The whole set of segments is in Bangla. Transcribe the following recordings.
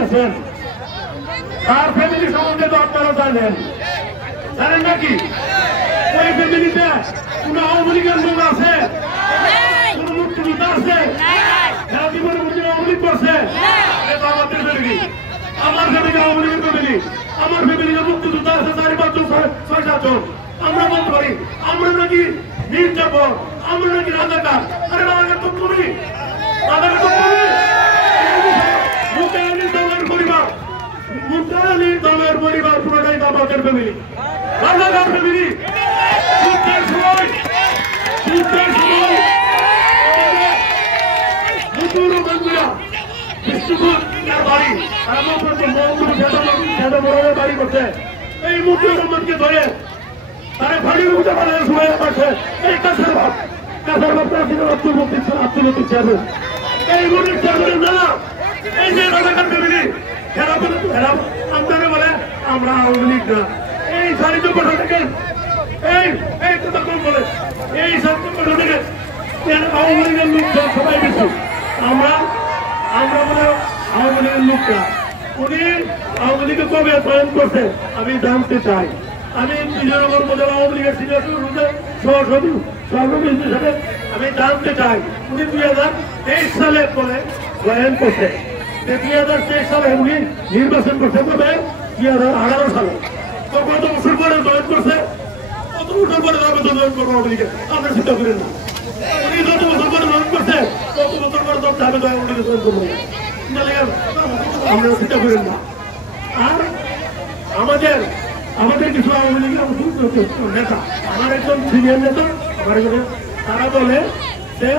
গেছেন তার ফ্যামিলি সম্বন্ধে তো আপনারা জানেন নাকি? ওই ফ্যামিলিতে কোন আওয়ামী লীগের লোক আছে, কোন মুক্তিযোদ্ধা আছে, যারা জীবনের মধ্যে আওয়ামী লীগ করছে? আমাদের ফ্যামিলি, আমার ফ্যামিলি আওয়ামী লীগের ফ্যামিলি, আমার ফ্যামিলিতে মুক্তিযোদ্ধা আছে 4-5 জন 6-7 জন। আমরা বলতে পারি আমরা নাকি নির্যাতন, আমরা নাকি রাজাকার। আরে রাজাকার তো তুমি, রাজাকার তো তুমি। মুক্তায়নের দলের পরিবার, মুক্তায়নের দলের পরিবার পুরোটাই আমাদের ফ্যামিলি, রাজাকার ফ্যামিলি। যুদ্ধের সময় মুতুর বন্ধুরা বিষ্ণুপুর তার বাড়ি বাড়ি করছে। এই মুতুর রহমানকে ধরে তারা ফাঁড়ির মধ্যে বাড়ায় সময় পাচ্ছে। এই কাছের ভাব, কাছের ভাবটা আত্মনতির চেয়ারম্যান, এই মুটির চেয়ারম্যানের নানা, এই যে রাজাকার ফ্যামিলি, এরা আপনারা বলে আমরা আওয়ামী লীগ না। এই সারিত কথা থেকে এই কথা কোন বলে? এই সারিত কথা থেকে আওয়ামী লীগের লোক সবাই বেশি। আমরা বলে আওয়ামী লীগের লোকটা উনি আওয়ামী লীগকে কবে জয়েন করছে আমি জানতে চাই। আমি বিজয়নগর উপজেলা আওয়ামী লীগের সিনিয়র সভাপতি হিসেবে আমি জানতে চাই উনি 2023 সালের পরে জয়েন করছে। 2023 সালে উনি নির্বাচন করছে তবে 2011 সালে। তো কত বছর পরে জয়েন করছে? কত বছর পরে জয়েন করবো আওয়ামী লীগে? আমরা চিন্তা করেন না। উনি যত বছর পরে জয়েন করছে তত বছর পরে আওয়ামী লীগে জয়েন করবো, আমরা চিন্তা করেন না। আর আমাদের কিছু আওয়ামী লীগের নেতা, আমার একজন সিনিয়র নেতা, আমার তারা বলে যে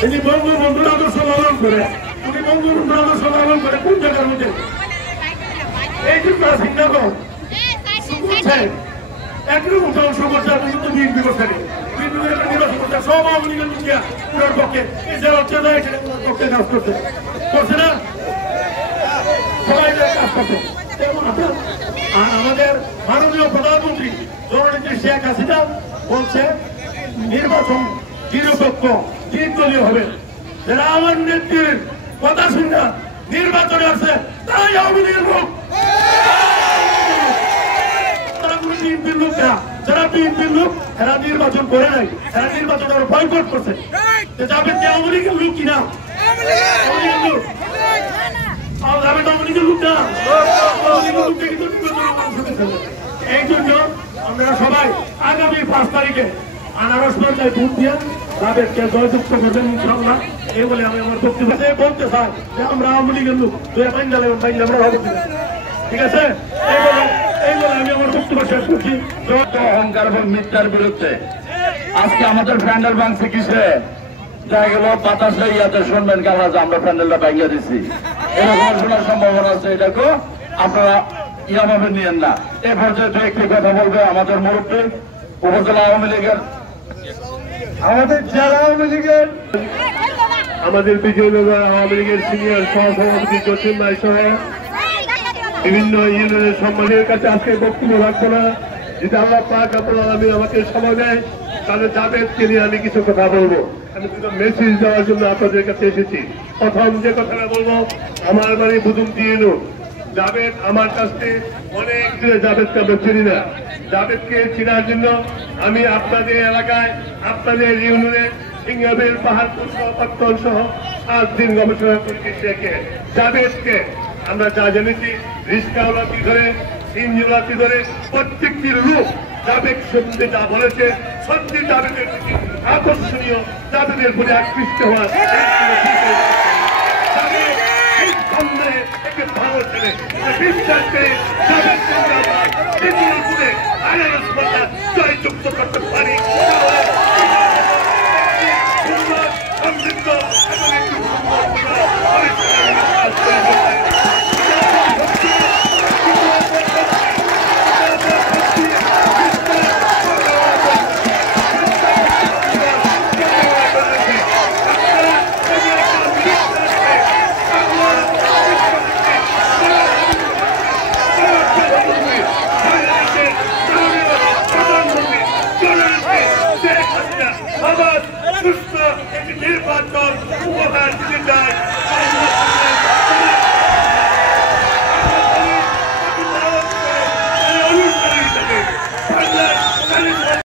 তিনি বঙ্গবন্ধুর আদর্শ লালন করে। উনি বঙ্গবন্ধুর আদর্শ লালন করে কোন জায়গার মধ্যে? এই যে সিঙ্গাপুর একরকম অংশ করছে, আপনি কিন্তু বিএনপি করছেন, নির্বাচন করছে, সব আওয়ামী লীগের লোকিয়া পুরার পক্ষে এই যে হচ্ছে না পক্ষে কাজ করছে না, সবাই কাজ করছে। আর আমাদের মাননীয় প্রধানমন্ত্রী জননেত্রী শেখ হাসিনা বলছে নির্বাচন নিরপেক্ষ নির্দলীয় হবে। যারা আমার নেত্রীর কথা শুনে নির্বাচনে আসে তারাই আওয়ামী লীগের লোক, তারা কোনো বিএনপির লোক না। যারা বিএনপির লোক এরা নির্বাচন করে নাই, এরা নির্বাচন আরো বয়কট করছে। যাবেন কি আওয়ামী লীগের লোক কিনা? আওয়ামী লীগের লোক এই জন্য আমরা সবাই আগামী 5 তারিখে আনারস পর্যায়ে ভোট দিয়ে তাদেরকে জয়যুক্ত করবেন ইনশাআল্লাহ। এই বলে আমি আমার বক্তব্য বলতে চাই যে আমরা আওয়ামী লীগের লোক ঠিক আছে। এই বলে আমি আমার বক্তব্য শেষ করছি। অহংকার এবং মিথ্যার বিরুদ্ধে আজকে আমাদের প্যান্ডেল ভাঙছে কিসে? দেখা গেল বাতাসে ইয়াতে শুনবেন কারা যে আমরা প্যান্ডেলটা ভাঙিয়ে দিচ্ছি, এরকম শোনার সম্ভাবনা আছে। এটাকে আপনারা ইয়াভাবে নিয়েন না। এ পর্যায়ে একটি কথা বলবে আমাদের মুরব্বী উপজেলা আওয়ামী লীগের, আমাদের জেলা আওয়ামী লীগের, আমাদের বিজয়নগর আওয়ামী লীগের সিনিয়র সহসভাপতি জসিম ভাই সহ বিভিন্ন ইউনিয়নের সম্মানের কাছে আজকে বক্তব্য রাখবো না। যদি আল্লাহ পাক রব্বুল আলামিন আমাকে সময় দেয় তাহলে জাবেদকে নিয়ে আমি কিছু কথা বলবো। আমি দুটো মেসেজ দেওয়ার জন্য আপনাদের কাছে এসেছি। প্রথম যে কথাটা বলবো, আমার বাড়ি বুদুম দিয়ে জাবেদ আমার কাছে অনেক দিনে জাবেদকে আমরা চিনি না। জাবেদকে চেনার জন্য আমি আপনাদের এলাকায়, আপনাদের ইউনিয়নে সিঙ্গাবের পাহাড়পুর সহ সহ 7 দিন গবেষণা করেছি। জাবেদকে আমরা যা জেনেছি রিস্কাওয়ালাতি ধরে ইঞ্জিনওয়ালাতি ধরে প্রত্যেকটি লোক জাবেদ সত্যি যা বলেছে সত্যি জাবেদের প্রতি আকর্ষণীয়, জাবেদের প্রতি আকৃষ্ট হওয়ার ভালো ছেলে বিশ্বাস করে